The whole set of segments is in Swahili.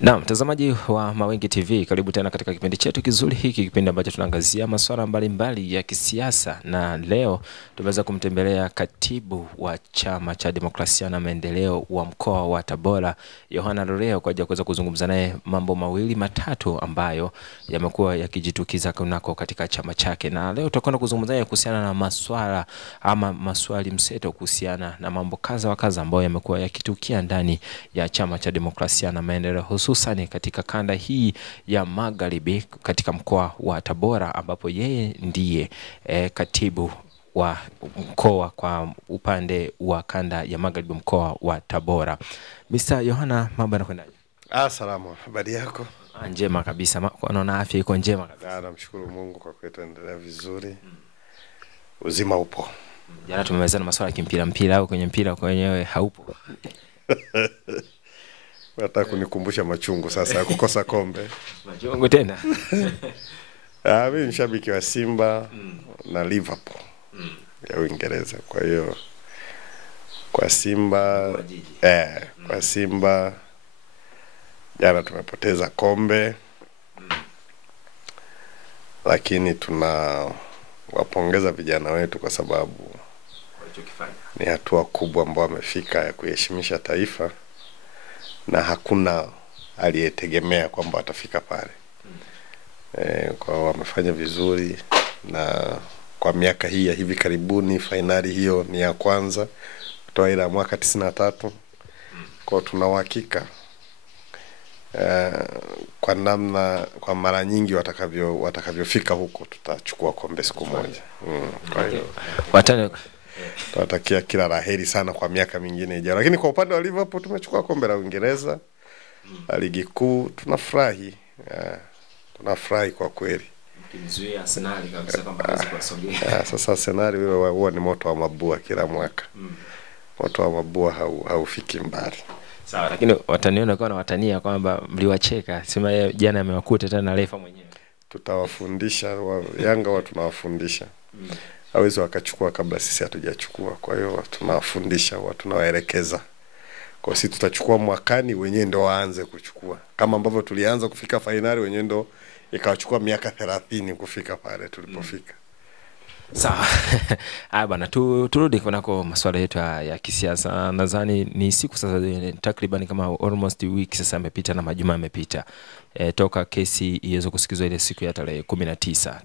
Na mtazamaji wa Mawengi TV, karibu tena katika kipindi chetu kizuri hiki, kipindi ambacho tunaangazia masuala mbalimbali ya kisiasa, na leo tumeweza kumtembelea katibu wa Chama cha Demokrasia na Maendeleo wa mkoa wa Tabora, Yohana Loleo, kwa ajili ya kuweza kuzungumza naye mambo mawili matatu ambayo yamekuwa yakijitukiza kunako katika chama chake. Na leo tutakwenda kuzungumza naye kuhusiana na masuala ama maswali mseto kuhusiana na mambo kadha wa kadha ambayo yamekuwa yakitukia ndani ya Chama cha Demokrasia na Maendeleo, hususan katika kanda hii ya Magharibi katika mkoa wa Tabora, ambapo yeye ndiye katibu wa mkoa kwa upande wa kanda ya Magharibi mkoa wa Tabora. Mr. Yohana, mambo yanakwendaje? Salama, habari yako? Njema kabisa. Naona afya iko njema kabisa. Namshukuru Mungu kwa kwetu endelea vizuri. Uzima upo. Jana tumemalizana masuala ya mpira au kwenye mpira kwenyewe haupo. Nataka kunikumbusha machungu sasa ya kukosa kombe. Machungu tena. Mimi ni shabiki wa Simba na Liverpool ya Uingereza. Kwa hiyo kwa Simba kwa Simba jana tumepoteza kombe. Lakini tunawapongeza vijana wetu kwa sababu ni hatua kubwa ambayo wamefika ya kuheshimisha taifa, na hakuna aliyetegemea kwamba watafika pale. Kwa wamefanya vizuri, na kwa miaka hii ya hivi karibuni finali hiyo ni ya kwanza kutoa ile mwaka 93. Kwa tuna uhakika kwa mara nyingi watakavyofika huko tutachukua kombe siku moja. Kwa hiyo tunatakia kila laheri sana kwa miaka mingine ijayo. Lakini kwa upande wa Liverpool tumechukua kombe la Uingereza, ligi kuu, tunafurahi. Tunafurahi kwa kweli. Kimzuia Arsenal kabisa kwamba hawezi kuwasogea. Sasa Arsenal huwa ni moto wa mabua kila mwaka. Moto wa mabua haufiki mbali. Sawa, lakini wataniona kwa watania kwamba mliwacheka. Sema jana amewakuta tena refa mwenyewe. Tutawafundisha Yanga tunawafundisha. Hawezi wakachukua kabla sisi hatujachukua. Kwa hiyo tunawafundisha, tunawaelekeza. Kwa sisi tutachukua mwakani, wenyewe ndio waanze kuchukua. Kama ambavyo tulianza kufika finali, wenyewe ndio ikawachukua miaka 30 kufika pale tulipofika. Sawa. Bwana, turudi kunako masuala yetu ya kisiasa. Nadhani ni siku sasa takriban kama almost week sasa imepita na majuma yamepita. Toka kesi iweze kusikizwa ile siku ya tarehe 19.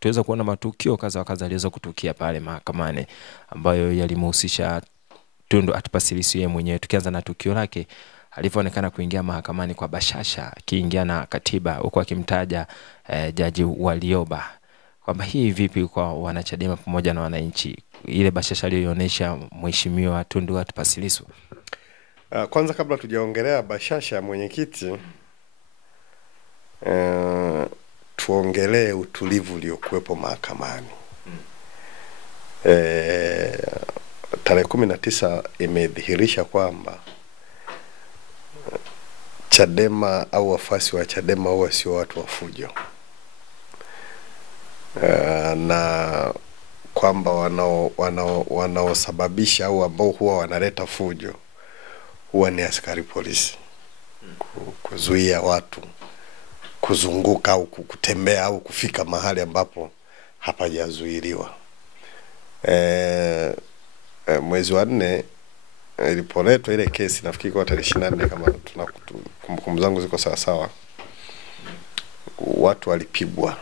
Tuweza kuona matukio kadha wa kadha yaliweza kutukia pale mahakamani ambayo yalimhusisha Tundu Antipas Lissu yeye mwenyewe. Tukianza na tukio lake alivyoonekana kuingia mahakamani kwa bashasha, akiingia na katiba huko akimtaja Jaji Warioba. Kwamba hii vipi kwa wanachadema pamoja na wananchi, ile bashasha aliyoonyesha mheshimiwa Tundu Antipas Lissu? Kwanza kabla tujaongelea bashasha mwenyekiti, tuongelee utulivu uliokuwepo mahakamani. Tarehe 19 imedhihirisha kwamba Chadema au wafuasi wa Chadema huwa sio watu wa fujo. Na kwamba wanaosababisha au ambao huwa wanaleta fujo huwa ni askari polisi, kuzuia watu kuzunguka au kutembea au kufika mahali ambapo hapajazuiliwa. Mwezi wa 4 ilipoletwa ile kesi, nafikiri kwa tarehe 24 kama kumbukumbu zangu ziko sawa sawa, watu walipigwa.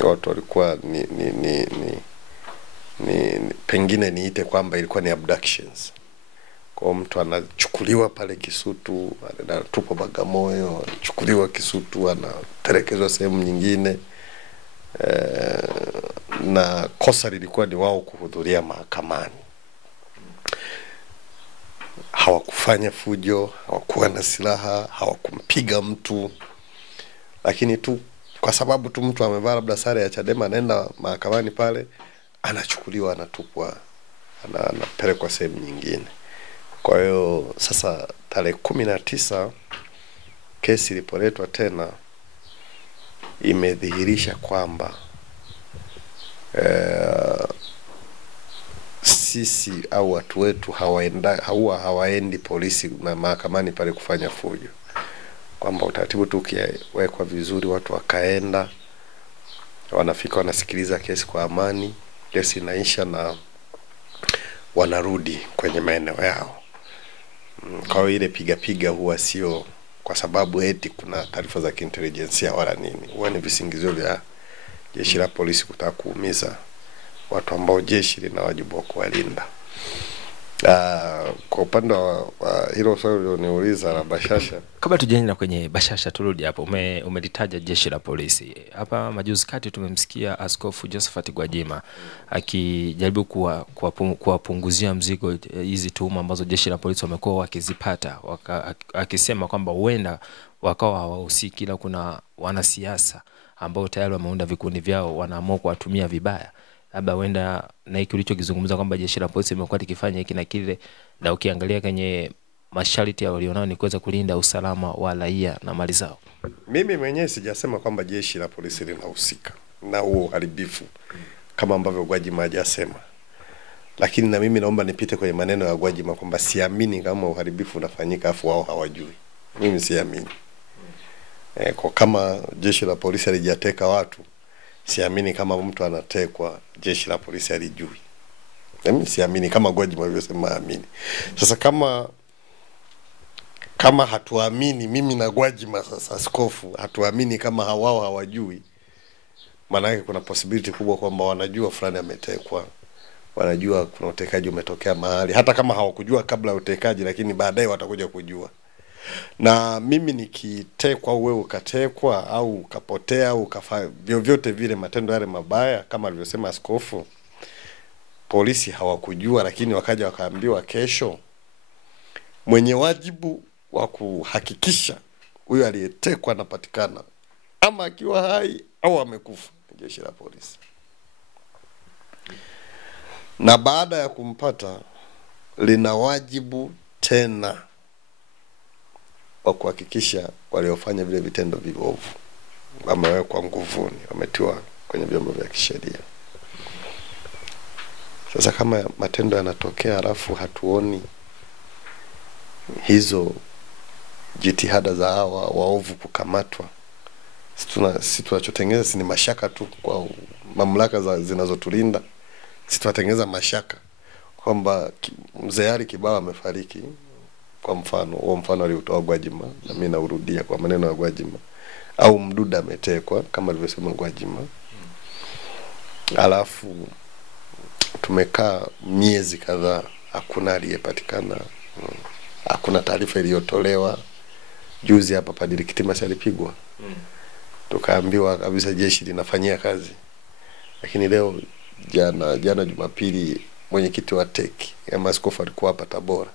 Watu walikuwa pengine niite kwamba ilikuwa ni abductions. Kwa mtu anachukuliwa pale Kisutu, anatupwa Bagamoyo, anachukuliwa Kisutu, anatelekezwa sehemu nyingine. Na kosa lilikuwa ni wao kuhudhuria mahakamani. Hawakufanya fujo, hawakuwa na silaha, hawakumpiga mtu. Lakini tu kwa sababu tu mtu amevaa labda sare ya Chadema anaenda mahakamani pale, anachukuliwa, anatupwa, anapelekwa sehemu nyingine. Kwa hiyo sasa tarehe 19 kesi ilipoletwa tena imedhihirisha kwamba sisi au watu wetu hawaendi polisi na mahakamani pale kufanya fujo, kwamba utaratibu tu ukiwekwa vizuri, watu wakaenda, wanafika, wanasikiliza kesi kwa amani, kesi inaisha na wanarudi kwenye maeneo yao. Kwa hiyo ile piga huwa sio kwa sababu eti kuna taarifa za kiintelijensia wala nini. Huwa ni visingizio vya jeshi la polisi kutaka kuumiza watu ambao jeshi lina wajibu wa kuwalinda. Kwa upande wa hilo swali ulioniuliza la bashasha, kabla tujaenda kwenye bashasha turudi hapo, umelitaja jeshi la polisi. Hapa majuzi kati tumemsikia Askofu Josephat Gwajima akijaribu kuwapunguzia mzigo hizi tuhuma ambazo jeshi la polisi wamekuwa wakizipata, akisema kwamba huenda wakawa hawahusiki, ila kuna wanasiasa ambao tayari wameunda vikundi vyao wanaamua kuwatumia vibaya. Labda huenda na hiki ulichokizungumza kwamba jeshi la polisi limekuwa likifanya hiki na kile, na ukiangalia kwenye masharti walionao ni kuweza kulinda usalama wa raia na mali zao. Mimi mwenyewe sijasema kwamba jeshi la polisi linahusika na huo uharibifu kama ambavyo Gwajima hajasema. Lakini na mimi naomba nipite kwenye maneno ya Gwajima kwamba siamini kama uharibifu unafanyika afu wao hawajui. Mimi siamini. Kwa kama jeshi la polisi alijateka watu, siamini kama mtu anatekwa jeshi la polisi alijui. Mimi siamini kama Gwajima alivyosema amini. Sasa kama hatuamini, mimi na Gwajima sasa askofu hatuamini kama wao hawajui, maana yake kuna possibility kubwa kwamba wanajua fulani ametekwa, wanajua kuna utekaji umetokea mahali, hata kama hawakujua kabla ya utekaji, lakini baadaye watakuja kujua. Na mimi nikitekwa, wewe ukatekwa au ukapotea au vyovyote vile matendo yale mabaya kama alivyosema askofu, polisi hawakujua, lakini wakaja wakaambiwa kesho, mwenye wajibu wa kuhakikisha huyo aliyetekwa anapatikana, ama akiwa hai au amekufa, jeshi la polisi. Na baada ya kumpata lina wajibu tena wa kuhakikisha waliofanya vile vitendo viovu wamewekwa nguvuni, wametiwa kwenye vyombo vya kisheria. Sasa kama matendo yanatokea alafu hatuoni hizo jitihada za hawa waovu kukamatwa, sisi tunachotengeneza ni mashaka tu kwa mamlaka zinazotulinda. Sisi tunatengeneza mashaka kwamba mzee Ali Kibao amefariki, kwa mfano, huo mfano aliotoa Gwajima, na mimi naurudia kwa maneno ya Gwajima, au Mduda ametekwa kama alivyosema Gwajima. Alafu tumekaa miezi kadhaa hakuna aliyepatikana, hakuna taarifa iliyotolewa. Juzi hapa Padri Kitima alipigwa, tukaambiwa kabisa jeshi linafanyia kazi. Lakini leo jana Jumapili, mwenyekiti wa TEC ya askofu alikuwa hapa Tabora,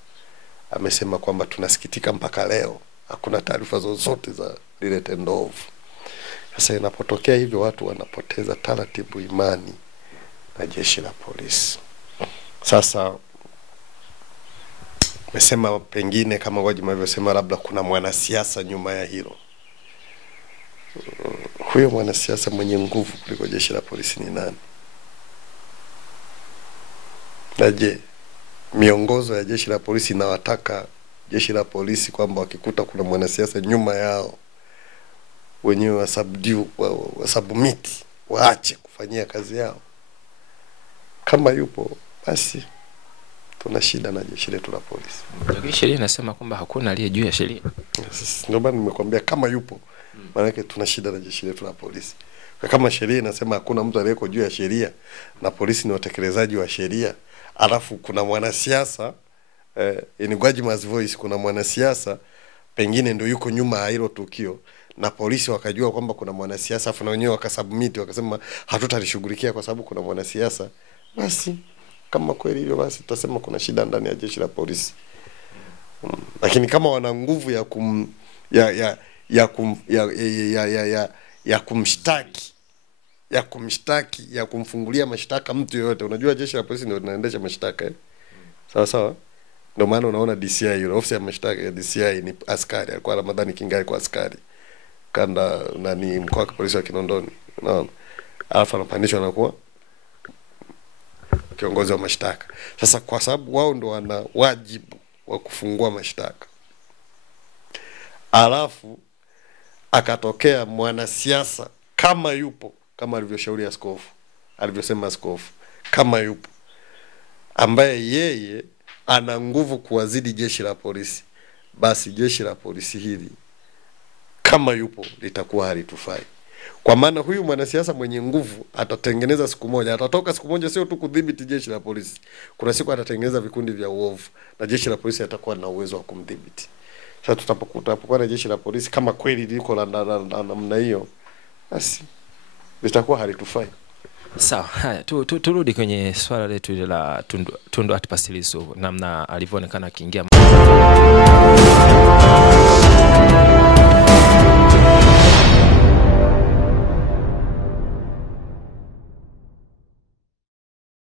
amesema kwamba tunasikitika mpaka leo hakuna taarifa zozote za lile tendo ovu. Sasa inapotokea hivyo, watu wanapoteza taratibu imani na jeshi la polisi. Sasa mesema pengine kama Gwajima alivyosema, labda kuna mwanasiasa nyuma ya hilo. Huyo mwanasiasa mwenye nguvu kuliko jeshi la polisi ni nani? Na je, miongozo ya jeshi la polisi inawataka jeshi la polisi kwamba wakikuta kuna mwanasiasa nyuma yao, wenyewe wasubmit, waache kufanyia kazi yao? Kama yupo, basi tuna shida na jeshi letu la polisi. Lakini sheria inasema kwamba hakuna aliye juu ya sheria. Ndio maana nimekwambia kama yupo, maana yake tuna shida na jeshi letu la polisi. Kwa kama sheria inasema hakuna mtu aliyeko juu ya sheria na polisi ni watekelezaji wa sheria, alafu kuna mwanasiasa in Gwajima's voice, kuna mwanasiasa pengine ndio yuko nyuma ya hilo tukio, na polisi wakajua kwamba kuna mwanasiasa, afu na wenyewe wakasubmit, wakasema hatutalishughulikia kwa sababu kuna mwanasiasa, basi kama kweli hivyo, basi tutasema kuna shida ndani ya jeshi la polisi. Lakini kama wana nguvu ya kumshtaki, ya kumfungulia mashtaka mtu yoyote. Unajua jeshi la polisi ndio linaendesha mashtaka, sawa sawa. Ndio maana unaona DCI, ile ofisi ya mashtaka ya DCI ni askari, alikuwa Ramadhani Kingai kwa askari kanda nani mkoa wa polisi wa Kinondoni, unaona. Alafu anapandishwa na kuwa kiongozi wa mashtaka. Sasa kwa sababu wao ndo wana wajibu wa kufungua mashtaka, alafu akatokea mwanasiasa kama yupo, kama alivyoshauri askofu, alivyosema askofu, kama yupo ambaye yeye ana nguvu kuwazidi jeshi la polisi, basi jeshi la polisi hili kama yupo litakuwa halitufai. Kwa maana huyu mwanasiasa mwenye nguvu atatengeneza siku moja, atatoka siku moja, sio tu kudhibiti jeshi la polisi, kuna siku atatengeneza vikundi vya uovu na jeshi la polisi atakuwa na uwezo wa kumdhibiti. Sasa tutapokuwa na jeshi la polisi kama kweli liko la namna hiyo, basi litakuwa halitufai. Sawa, haya turudi kwenye swala letu la Tundu Antipas Lissu, namna alivyoonekana akiingia